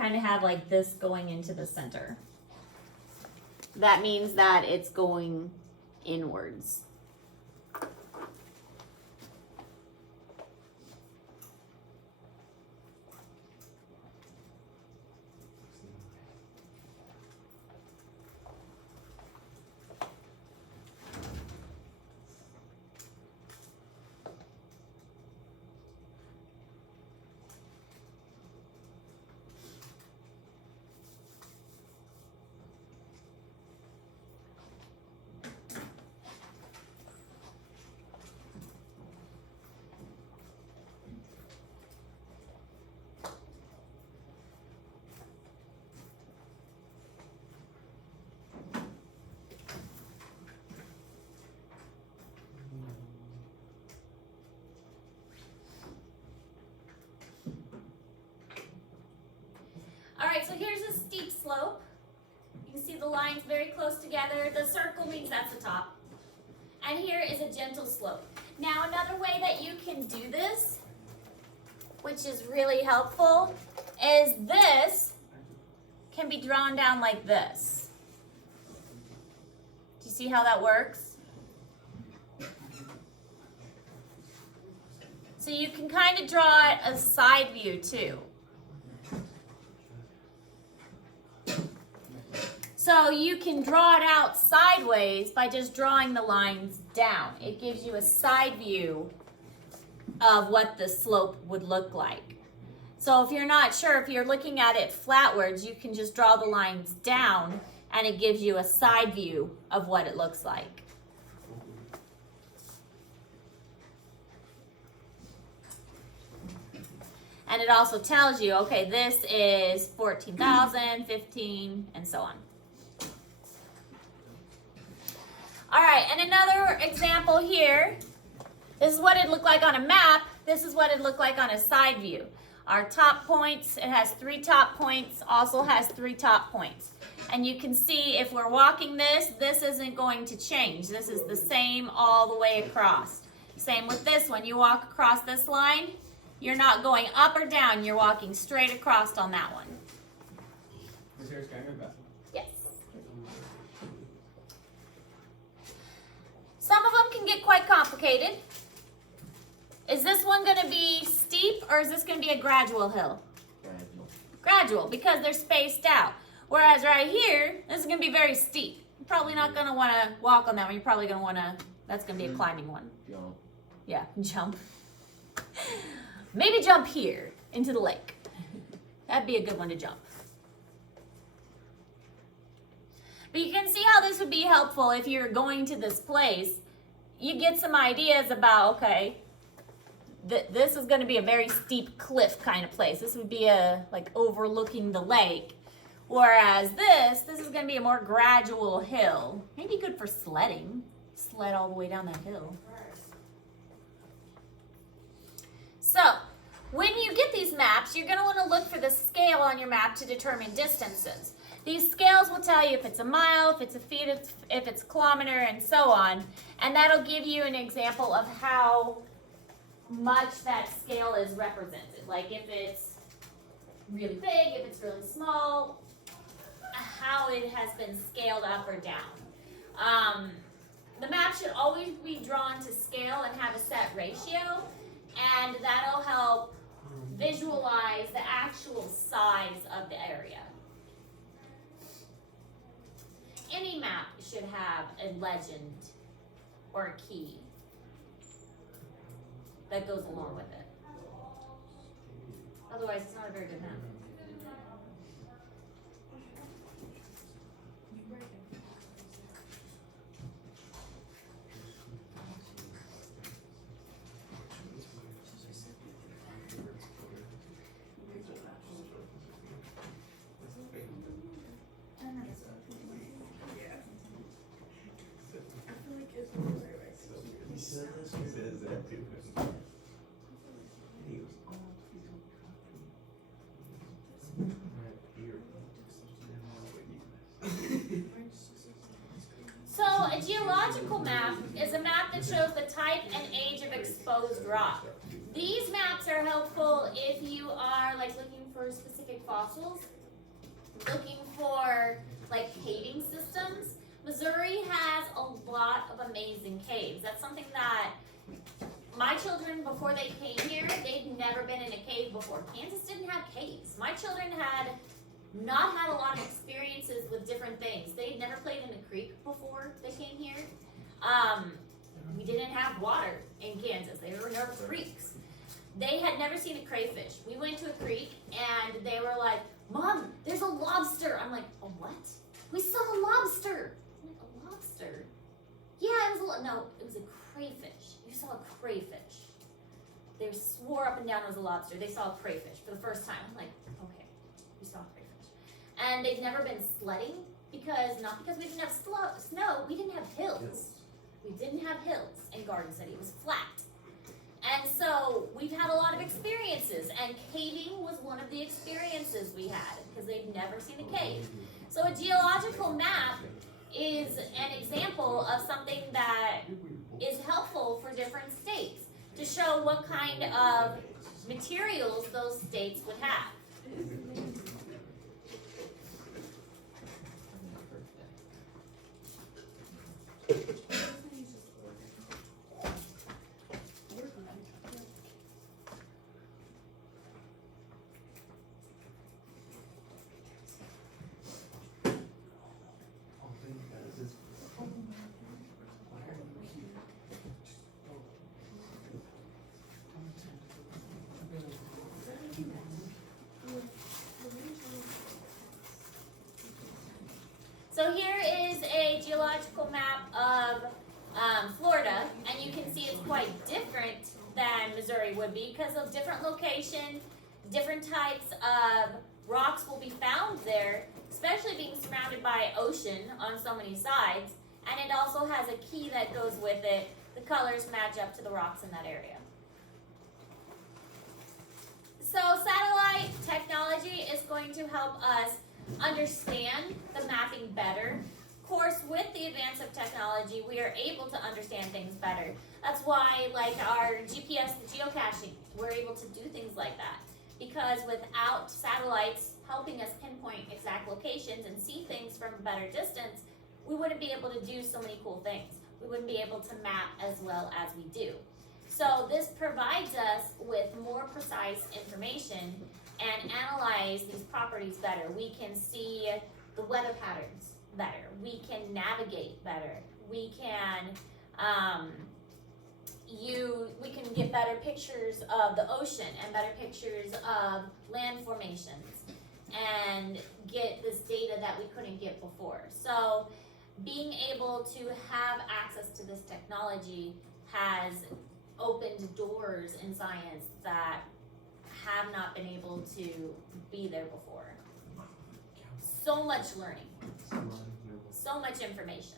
kind of have like this going into the center. That means that it's going inwards. All right, so here's a steep slope. You can see the lines very close together. The circle means that's the top. And here is a gentle slope. Now, another way that you can do this, which is really helpful, is this can be drawn down like this. Do you see how that works? So you can kind of draw it a side view too. So you can draw it out sideways by just drawing the lines down. It gives you a side view of what the slope would look like. So if you're not sure, if you're looking at it flatwards, you can just draw the lines down and it gives you a side view of what it looks like. And it also tells you, okay, this is 14,000, 15, and so on. All right, and another example here. This is what it looked like on a map. This is what it looked like on a side view. Our top points, it has 3 top points, also has 3 top points. And you can see if we're walking this isn't going to change. This is the same all the way across. Same with this one. You walk across this line, you're not going up or down, you're walking straight across on that one. Is there a scanner back? Yes. Some of them can get quite complicated. Is this one going to be steep or is this going to be a gradual hill? Gradual. Gradual, because they're spaced out. Whereas right here, this is going to be very steep. You're probably not going to want to walk on that one. You're probably going to want to, that's going to be a climbing one. Jump. Yeah, jump. Maybe jump here into the lake. That'd be a good one to jump. But you can see how this would be helpful if you're going to this place. You get some ideas about, okay, this is going to be a very steep cliff kind of place. This would be a like overlooking the lake. Whereas this is going to be a more gradual hill. Maybe good for sledding. Sled all the way down that hill. So, when you get these maps, you're going to want to look for the scale on your map to determine distances. These scales will tell you if it's a mile, if it's a feet, if it's a kilometer, and so on. And that'll give you an example of how much that scale is represented. Like if it's really big, if it's really small, how it has been scaled up or down. The map should always be drawn to scale and have a set ratio, and that'll help visualize the actual size of the area. Any map should have a legend or a key that goes along with it. Otherwise, it's not a very good map. So a geological map is a map that shows the type and age of exposed rock. These maps are helpful if you are like looking for for specific fossils, looking for like caving systems. Missouri has a lot of amazing caves. That's something that my children, before they came here, they'd never been in a cave before. Kansas didn't have caves. My children had not had a lot of experiences with different things. They'd never played in a creek before they came here. We didn't have water in Kansas. There were no creeks. They had never seen a crayfish. We went to a creek and they were like, "Mom, there's a lobster." I'm like, "A what?" "We saw a lobster." I'm like, "A lobster?" "Yeah, it was it was a crayfish." "You saw a crayfish." They swore up and down it was a lobster. They saw a crayfish for the first time. I'm like, "Okay, we saw a crayfish." And they've never been sledding not because we didn't have snow, we didn't have hills. We didn't have hills in Garden City. It was flat. And so we've had a lot of experiences, and caving was one of the experiences we had because they'd never seen a cave. So a geological map is an example of something that is helpful for different states to show what kind of materials those states would have. So here is a geological map of Florida, and you can see it's quite different than Missouri would be because of different location, different types of rocks will be found there, especially being surrounded by ocean on so many sides, and it also has a key that goes with it. The colors match up to the rocks in that area. So satellite technology is going to help us understand the mapping better. Of course, with the advance of technology, we are able to understand things better. That's why, like our GPS geocaching, we're able to do things like that. Because without satellites helping us pinpoint exact locations and see things from a better distance, we wouldn't be able to do so many cool things. We wouldn't be able to map as well as we do. So this provides us with more precise information and analyze these properties better. We can see the weather patterns better. We can navigate better. We can we can get better pictures of the ocean and better pictures of land formations and get this data that we couldn't get before. So being able to have access to this technology has opened doors in science that have not been able to be there before. So much learning, so much information.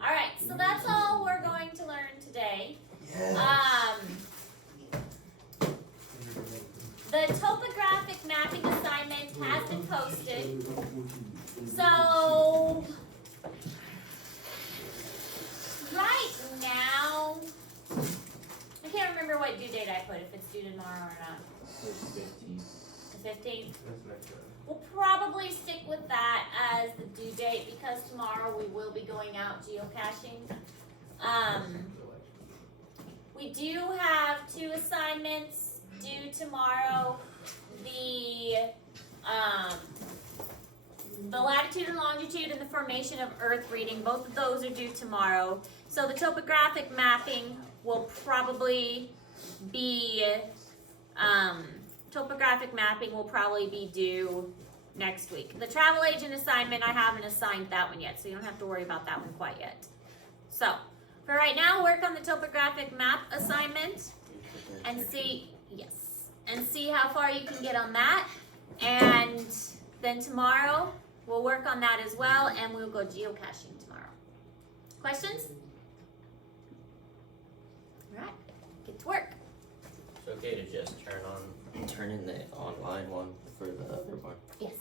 All right, so that's all we're going to learn today. The topographic mapping assignment has been posted. So right now, I can't remember what due date I put, if it's due tomorrow or not. It's 15. The 15th? That's what I got. We'll probably stick with that as the due date because tomorrow we will be going out geocaching. We do have 2 assignments due tomorrow. The the latitude and longitude and the formation of Earth reading, both of those are due tomorrow. So the topographic mapping will probably be, due next week. The travel agent assignment, I haven't assigned that one yet, so you don't have to worry about that one quite yet. So, for right now, work on the topographic map assignment and see, and see how far you can get on that. And then tomorrow, we'll work on that as well, and we'll go geocaching tomorrow. Questions? All right, get to work. It's okay to just turn in the online one for the other one. Yes.